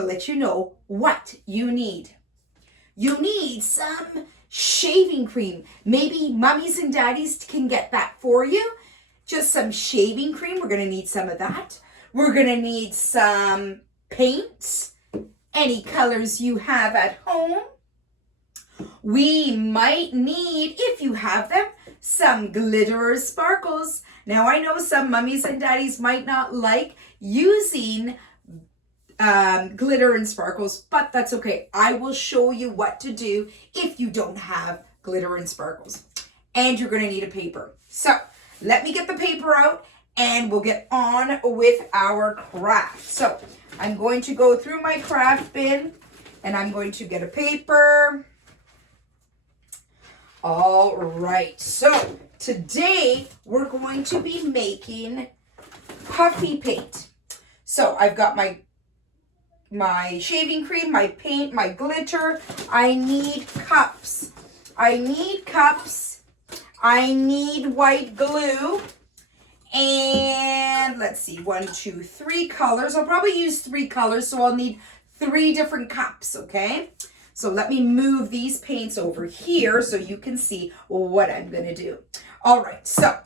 to let you know what you need. You need some shaving cream. Maybe mummies and daddies can get that for you. Just some shaving cream. We're going to need some of that. We're going to need some paints, any colors you have at home. We might need, if you have them, some glitter or sparkles. Now, I know some mummies and daddies might not like using glitter and sparkles, but that's okay. I will show you what to do if you don't have glitter and sparkles. And you're going to need a paper. So let me get the paper out and we'll get on with our craft. So I'm going to go through my craft bin and I'm going to get a paper. All right, so today we're going to be making puffy paint. So I've got my shaving cream, my paint, my glitter. I need cups. I need white glue. And let's see, 1, 2, 3 colors. I'll probably use 3 colors, so I'll need 3 different cups, okay? So let me move these paints over here so you can see what I'm going to do. All right, so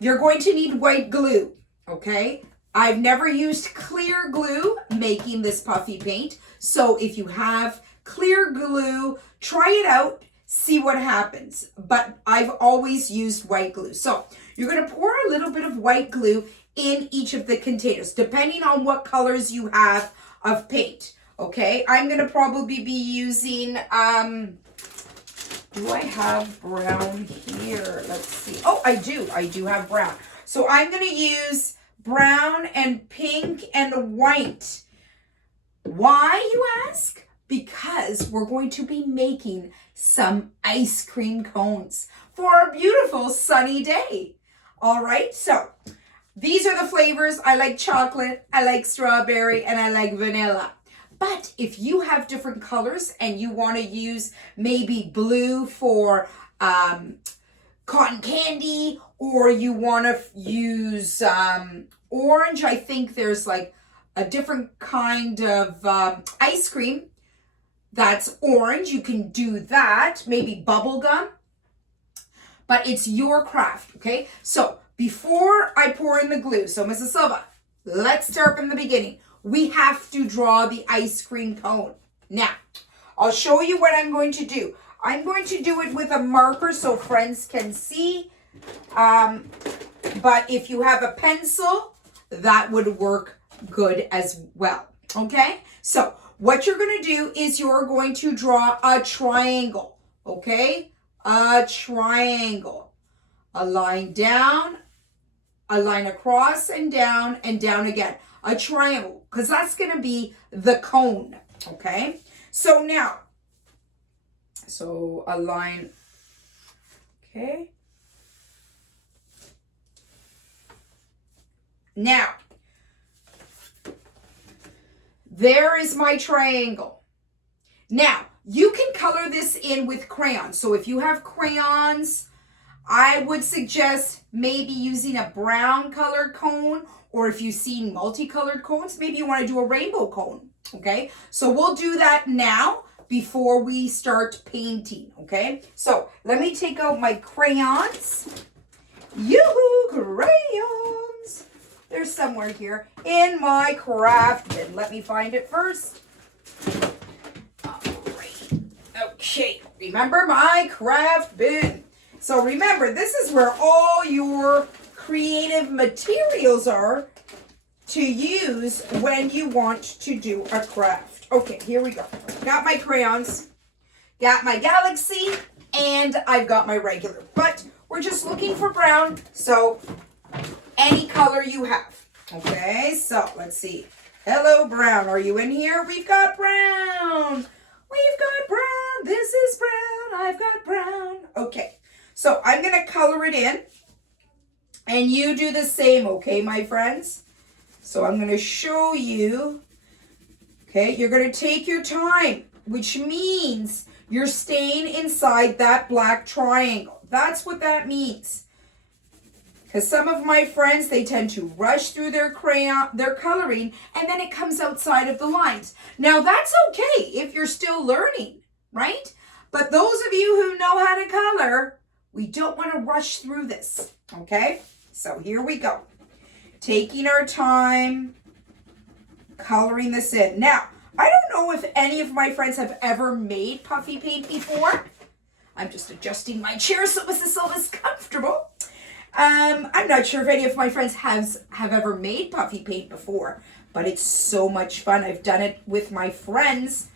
you're going to need white glue, okay? I've never used clear glue making this puffy paint. So if you have clear glue, try it out, see what happens. But I've always used white glue. So you're going to pour a little bit of white glue in each of the containers, depending on what colors you have of paint. Okay, I'm going to probably be using, do I have brown here? Let's see. Oh, I do have brown. So I'm going to use brown and pink and white. Why, you ask? Because we're going to be making some ice cream cones for a beautiful sunny day. All right, so these are the flavors. I like chocolate, I like strawberry, and I like vanilla. But if you have different colors and you want to use maybe blue for cotton candy, or you want to use orange, I think there's like a different kind of ice cream that's orange. You can do that, maybe bubble gum, but it's your craft, okay? So before I pour in the glue, so Mrs. Silva, let's start from the beginning. We have to draw the ice cream cone. Now, I'll show you what I'm going to do. I'm going to do it with a marker so friends can see. But if you have a pencil, that would work good as well. Okay? So what you're going to do is you're going to draw a triangle. Okay? A triangle. A line down, a line across and down again. A triangle, because that's going to be the cone, okay? So now, so a line, okay? Now, there is my triangle. Now, you can color this in with crayons. So if you have crayons, I would suggest maybe using a brown color cone, or if you've seen multicolored cones, maybe you want to do a rainbow cone, okay? So we'll do that now before we start painting, okay? So let me take out my crayons. Yoo-hoo, crayons! They're somewhere here in my craft bin. Let me find it first. All right. Okay, remember my craft bin. So remember, this is where all your creative materials are to use when you want to do a craft. Okay, here we go. Got my crayons, got my galaxy, and I've got my regular. But we're just looking for brown, so any color you have. Okay, so let's see. Hello, brown. Are you in here? We've got brown. We've got brown. This is brown. I've got brown. Okay, so I'm going to color it in. And you do the same, okay, my friends? So I'm going to show you. Okay, you're going to take your time, which means you're staying inside that black triangle. That's what that means. Because some of my friends, they tend to rush through their coloring, and then it comes outside of the lines. Now, that's okay if you're still learning, right? But those of you who know how to color, we don't want to rush through this, okay? So here we go. Taking our time, coloring this in. Now, I don't know if any of my friends have ever made puffy paint before. I'm just adjusting my chair so Mrs. Silva's comfortable. I'm not sure if any of my friends have ever made puffy paint before, but it's so much fun. I've done it with my friends,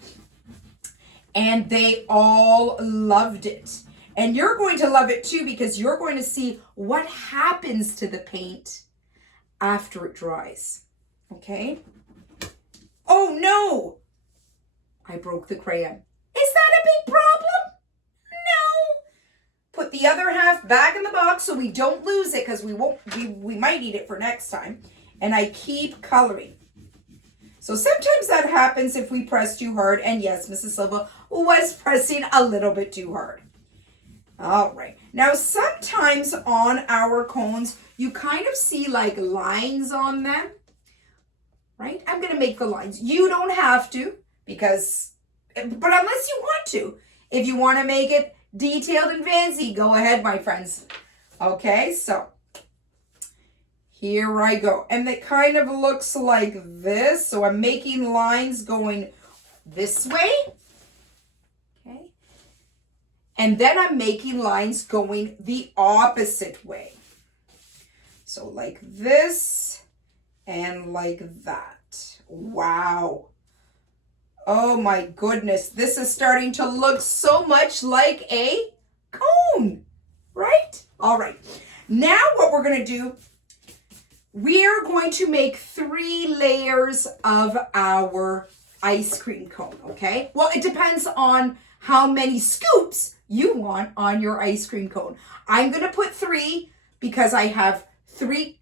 and they all loved it. And you're going to love it too, because you're going to see what happens to the paint after it dries. Okay? Oh no! I broke the crayon. Is that a big problem? No. Put the other half back in the box so we don't lose it, because we might need it for next time. And I keep coloring. So sometimes that happens if we press too hard. And yes, Mrs. Silva was pressing a little bit too hard. All right. Now, sometimes on our cones, you kind of see like lines on them, right? I'm going to make the lines. You don't have to, but unless you want to. If you want to make it detailed and fancy, go ahead, my friends. Okay, so here I go. And it kind of looks like this. So I'm making lines going this way. Okay. And then I'm making lines going the opposite way. So like this and like that. Wow. Oh my goodness. This is starting to look so much like a cone, right? All right. Now what we're going to do, we're going to make 3 layers of our ice cream cone, okay? Well, it depends on how many scoops you want on your ice cream cone. I'm going to put 3 because I have three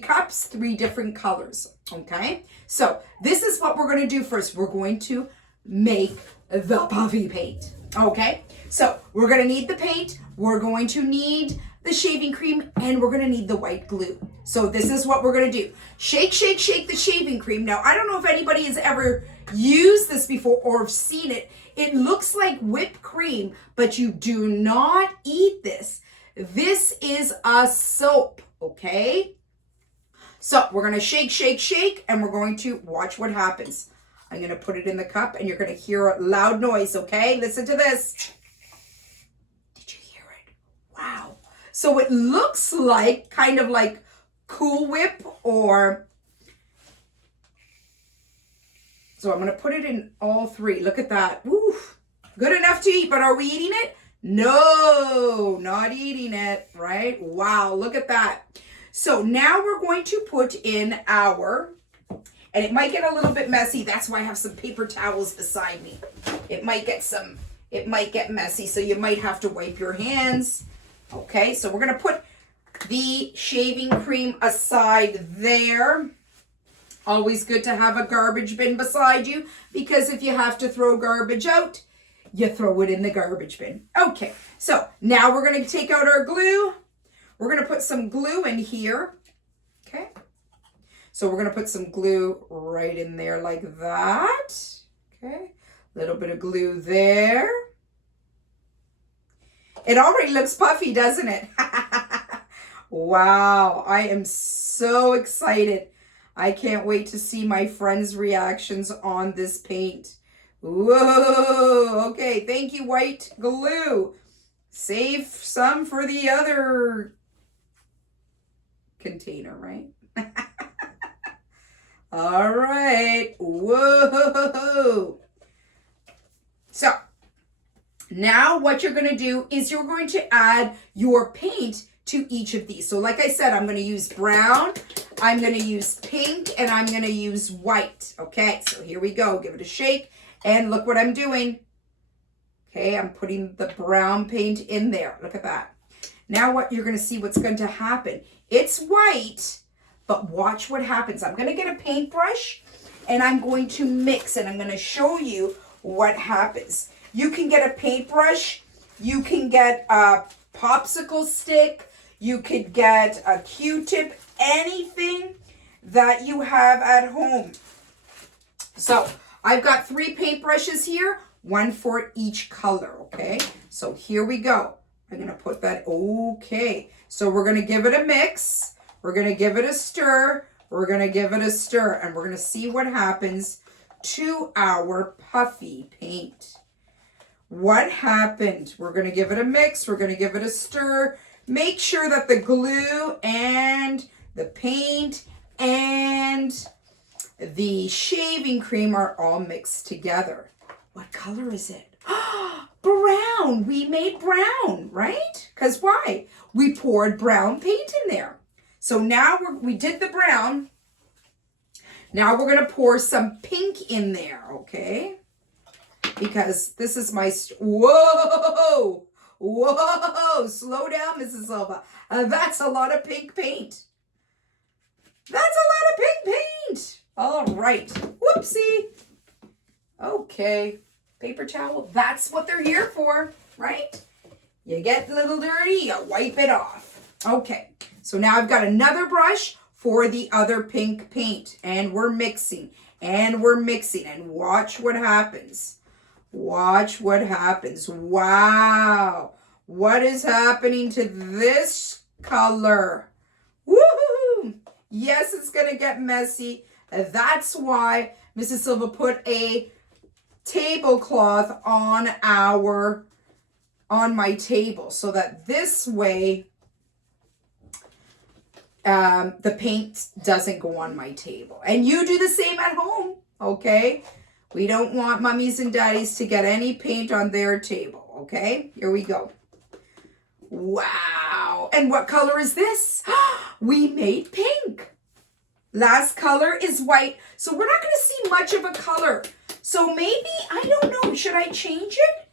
cups, 3 different colors, okay? So this is what we're going to do first. We're going to make the puffy paint, okay? So we're going to need the paint. We're going to need the shaving cream, and we're going to need the white glue. So this is what we're going to do. Shake, shake, shake the shaving cream. Now, I don't know if anybody has ever used this before or have seen it. It looks like whipped cream, but you do not eat this. This is a soap, okay? So we're going to shake, shake, shake, and we're going to watch what happens. I'm going to put it in the cup, and you're going to hear a loud noise, okay? Listen to this. Did you hear it? Wow. So it looks like, kind of like Cool Whip or... So I'm going to put it in all 3. Look at that. Woo. Good enough to eat, but are we eating it? No, not eating it, right? Wow, look at that. So now we're going to put in our, and it might get a little bit messy. That's why I have some paper towels beside me. It might get messy, so you might have to wipe your hands. Okay, so we're going to put the shaving cream aside there. Always good to have a garbage bin beside you, because if you have to throw garbage out, you throw it in the garbage bin. Okay, so now we're going to take out our glue. We're going to put some glue in here. Okay, so we're going to put some glue right in there like that. Okay, a little bit of glue there. It already looks puffy, doesn't it? Wow, I am so excited. I can't wait to see my friends' reactions on this paint. Whoa, okay, thank you, white glue. Save some for the other container, right? All right, whoa. So, now what you're going to do is you're going to add your paint to each of these. So like I said, I'm going to use brown, I'm going to use pink, and I'm going to use white. Okay, so here we go. Give it a shake, and look what I'm doing. Okay, I'm putting the brown paint in there. Look at that. Now what you're going to see, what's going to happen. It's white, but watch what happens. I'm going to get a paintbrush, and I'm going to mix, and I'm going to show you what happens. You can get a paintbrush. You can get a popsicle stick. You could get a Q-tip, anything that you have at home. So I've got 3 paintbrushes here, 1 for each color, okay? So here we go. I'm going to put that, okay. So we're going to give it a mix. We're going to give it a stir. We're going to give it a stir. And we're going to see what happens to our puffy paint. What happened? We're going to give it a mix. We're going to give it a stir. Make sure that the glue and the paint and the shaving cream are all mixed together. What color is it? Brown. We made brown, right? Because why? We poured brown paint in there. So now we did the brown. Now we're going to pour some pink in there, okay? Because this is my, whoa, whoa, slow down, Mrs. Silva. That's a lot of pink paint. That's a lot of pink paint. All right, whoopsie. Okay, paper towel, that's what they're here for, right? You get a little dirty, you wipe it off. Okay, so now I've got another brush for the other pink paint. And we're mixing, and we're mixing, and watch what happens. Watch what happens. Wow. What is happening to this color? Woohoo! Yes, it's going to get messy. That's why Mrs. Silva put a tablecloth on my table, so that this way the paint doesn't go on my table. And you do the same at home, okay? We don't want mummies and daddies to get any paint on their table, okay? Here we go. Wow. And what color is this? We made pink. Last color is white. So we're not going to see much of a color. So maybe, I don't know, should I change it?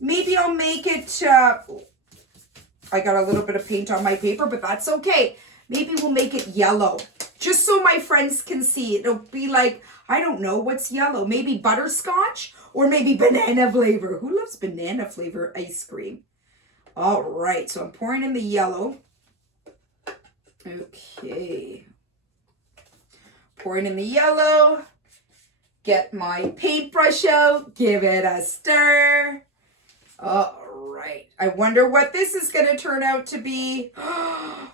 Maybe I'll make it, I got a little bit of paint on my paper, but that's okay. Maybe we'll make it yellow, just so my friends can see. It'll be like, I don't know, what's yellow? Maybe butterscotch or maybe banana flavor. Who loves banana flavor ice cream? All right, so I'm pouring in the yellow. Okay. Pouring in the yellow. Get my paintbrush out. Give it a stir. All right. I wonder what this is going to turn out to be.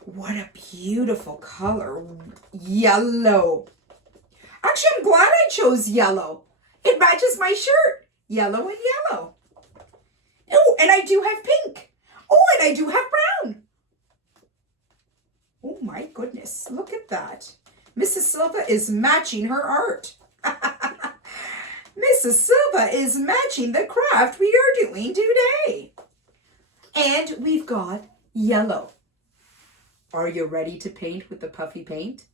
What a beautiful color. Yellow. Actually, I'm glad I chose yellow. It matches my shirt. Yellow and yellow. Oh, and I do have pink. Oh, and I do have brown. Oh my goodness. Look at that. Mrs. Silva is matching her art. Mrs. Silva is matching the craft we are doing today. And we've got yellow. Are you ready to paint with the puffy paint?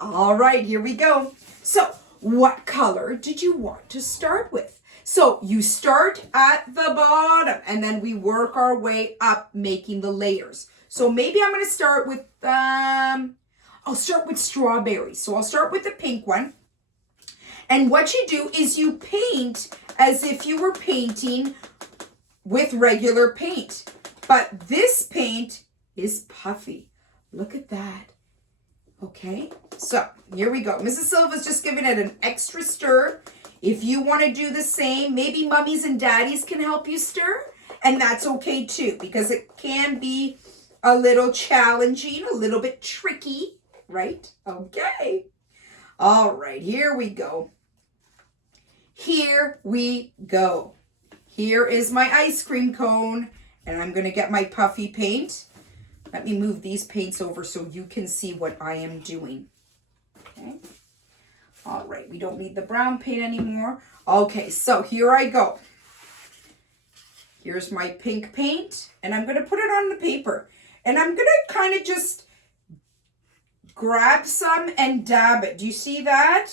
All right, here we go. So, what color did you want to start with? So, you start at the bottom and then we work our way up making the layers. So, maybe I'm going to start with, I'll start with strawberries. So, I'll start with the pink one. And what you do is you paint as if you were painting with regular paint. But this paint is puffy. Look at that. Okay, so here we go. Mrs. Silva's just giving it an extra stir. If you want to do the same, maybe mummies and daddies can help you stir. And that's okay too, because it can be a little challenging, a little bit tricky, right? Okay. All right, here we go. Here we go. Here is my ice cream cone, and I'm going to get my puffy paint. Let me move these paints over so you can see what I am doing. Okay. All right, we don't need the brown paint anymore. Okay, so here I go. Here's my pink paint, and I'm going to put it on the paper. And I'm going to kind of just grab some and dab it. Do you see that?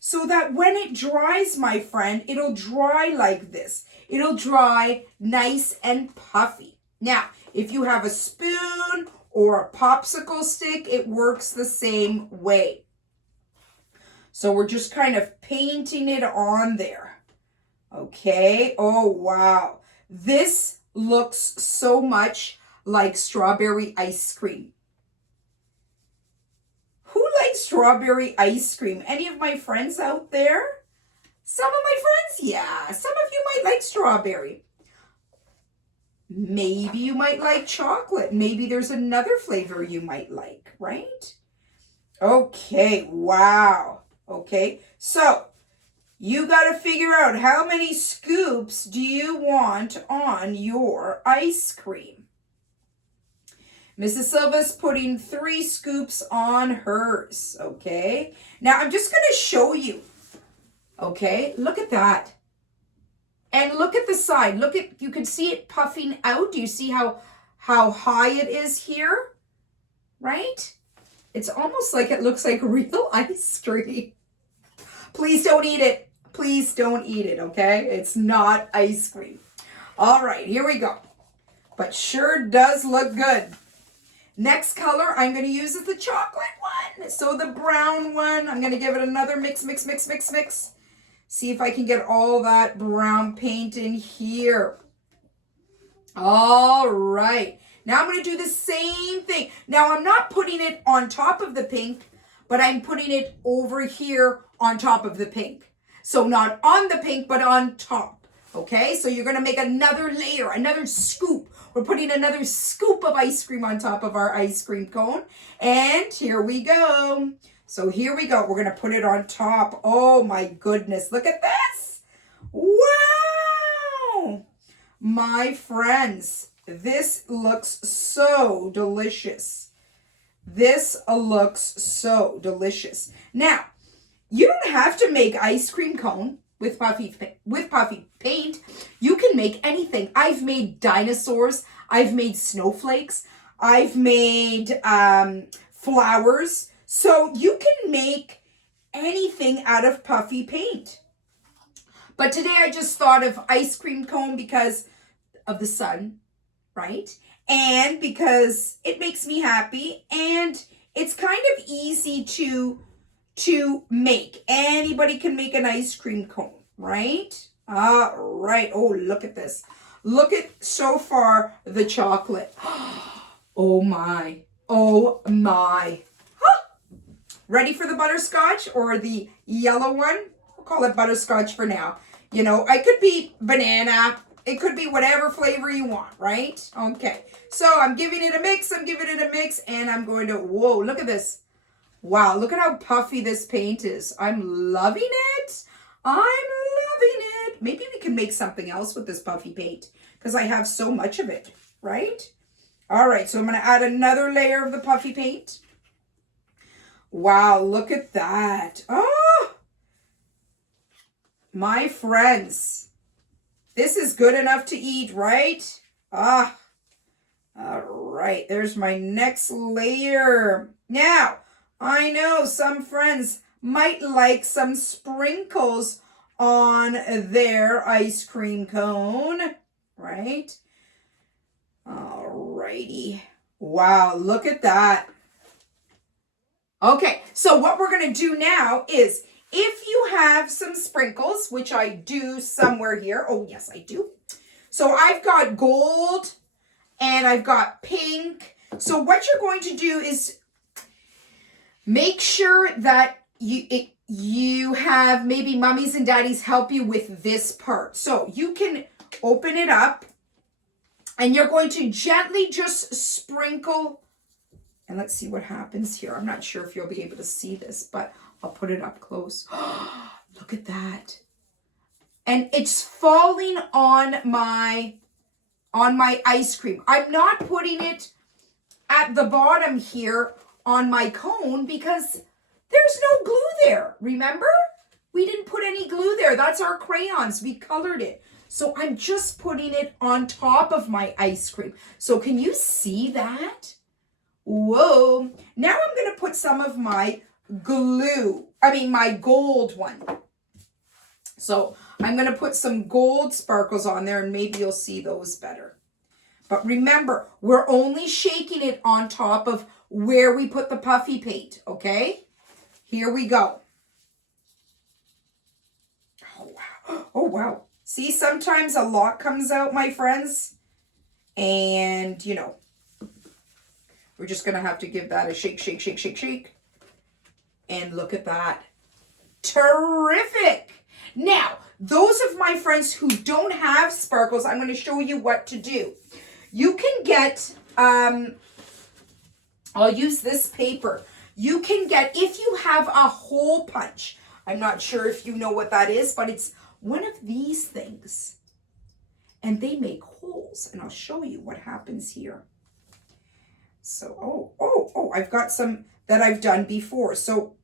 So that when it dries, my friend, it'll dry like this. It'll dry nice and puffy. Now, if you have a spoon or a popsicle stick, it works the same way. So we're just kind of painting it on there. Okay. Oh, wow. This looks so much like strawberry ice cream? Who likes strawberry ice cream? Any of my friends out there? Some of my friends? Yeah, some of you might like strawberry. Maybe you might like chocolate. Maybe there's another flavor you might like, right? Okay, wow. Okay, so you got to figure out how many scoops do you want on your ice cream. Mrs. Silva's putting 3 scoops on hers, okay? Now, I'm just going to show you, okay? Look at that. And look at the side. Look at, you can see it puffing out. Do you see how high it is here? Right? It's almost like it looks like real ice cream. Please don't eat it. Please don't eat it, okay? It's not ice cream. All right, here we go. But sure does look good. Next color I'm going to use is the chocolate one. So the brown one, I'm going to give it another mix. See if I can get all that brown paint in here. All right. Now I'm going to do the same thing. Now I'm not putting it on top of the pink, but I'm putting it over here on top of the pink. So not on the pink, but on top. Okay, so you're going to make another layer, another scoop. We're putting another scoop of ice cream on top of our ice cream cone. And here we go. So here we go. We're going to put it on top. Oh my goodness. Look at this. Wow. My friends, this looks so delicious. This looks so delicious. Now, you don't have to make ice cream cone with puffy paint. You can make anything. I've made dinosaurs. I've made snowflakes. I've made flowers. So you can make anything out of puffy paint. But today I just thought of ice cream cone because of the sun, right? And because it makes me happy and it's kind of easy to make. Anybody can make an ice cream cone, right? All right. Oh, look at this. Look at so far the chocolate. Oh my. Oh my. Huh. Ready for the butterscotch or the yellow one? We'll call it butterscotch for now. You know, it could be banana. It could be whatever flavor you want, right? Okay. So I'm giving it a mix. And I'm going to, whoa, look at this. Wow, look at how puffy this paint is. I'm loving it. Maybe we can make something else with this puffy paint because I have so much of it, right? All right, so I'm going to add another layer of the puffy paint. Wow, look at that. Oh, my friends, this is good enough to eat, right? Ah, all right, there's my next layer. Now, I know some friends might like some sprinkles on their ice cream cone, right? All righty. Wow, look at that. Okay, so what we're going to do now is if you have some sprinkles, which I do somewhere here. Oh, yes, I do. So I've got gold and I've got pink. So what you're going to do is make sure that you have maybe mummies and daddies help you with this part. So you can open it up and you're going to gently just sprinkle. And let's see what happens here. I'm not sure if you'll be able to see this, but I'll put it up close. Look at that. And it's falling on my ice cream. I'm not putting it at the bottom here on my cone because there's no glue there. Remember? We didn't put any glue there. That's our crayons. We colored it. So I'm just putting it on top of my ice cream. So can you see that? Whoa. Now I'm going to put some of my my gold one. So I'm going to put some gold sparkles on there and maybe you'll see those better. But remember, we're only shaking it on top of where we put the puffy paint, okay? Here we go. Oh, wow. Oh, wow. See, sometimes a lot comes out, my friends. And, you know, We're just going to have to give that a shake, shake, shake, shake, shake. And look at that. Terrific. Now, those of my friends who don't have sparkles, I'm going to show you what to do. You can get, I'll use this paper. You can get, if you have a hole punch, I'm not sure if you know what that is, but it's one of these things. And they make holes, and I'll show you what happens here. So, I've got some that I've done before. So,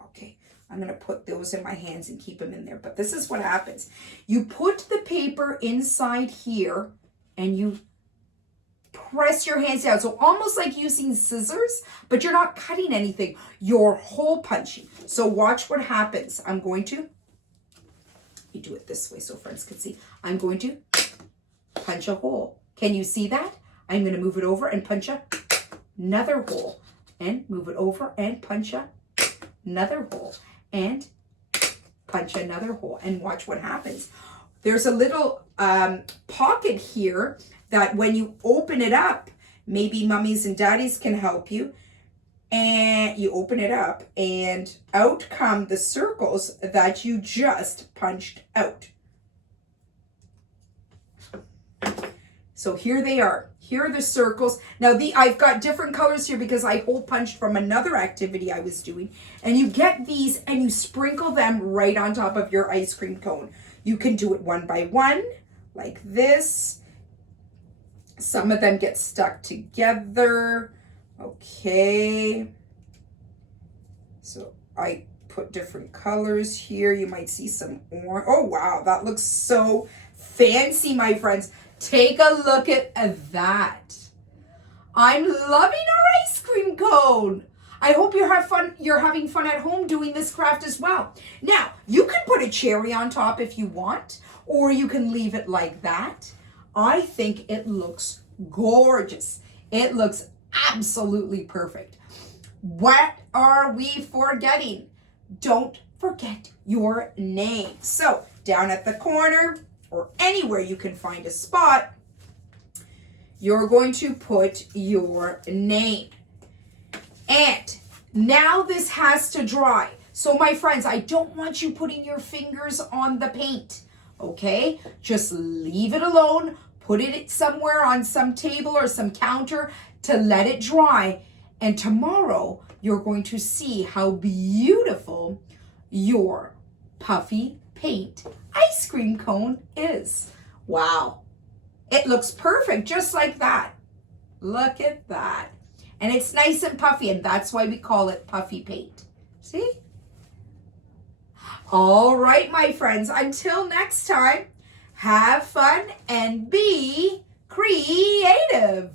okay, I'm going to put those in my hands and keep them in there. But this is what happens. You put the paper inside here, and you press your hands down. So almost like using scissors, but you're not cutting anything. You're hole punching. So watch what happens. I'm going to, you do it this way so friends can see. I'm going to punch a hole. Can you see that? I'm going to move it over and punch another hole. And move it over and punch another hole. And punch another hole. And watch what happens. There's a little pocket here that when you open it up, maybe mummies and daddies can help you. And you open it up and out come the circles that you just punched out. So here they are. Here are the circles. Now I've got different colors here because I hole punched from another activity I was doing. And you get these and you sprinkle them right on top of your ice cream cone. You can do it one by one, like this. Some of them get stuck together. Okay. So I put different colors here. You might see some orange. Oh, wow. That looks so fancy, my friends. Take a look at that. I'm loving our ice cream cone. I hope you're having fun at home doing this craft as well. Now, you can put a cherry on top if you want, or you can leave it like that. I think it looks gorgeous. It looks absolutely perfect. What are we forgetting? Don't forget your name. So, down at the corner or anywhere you can find a spot, you're going to put your name. And now this has to dry. So my friends, I don't want you putting your fingers on the paint, okay? Just leave it alone. Put it somewhere on some table or some counter to let it dry. And tomorrow, you're going to see how beautiful your puffy paint ice cream cone is. Wow. It looks perfect just like that. Look at that. And it's nice and puffy, and that's why we call it puffy paint. See? All right, my friends. Until next time, have fun and be creative.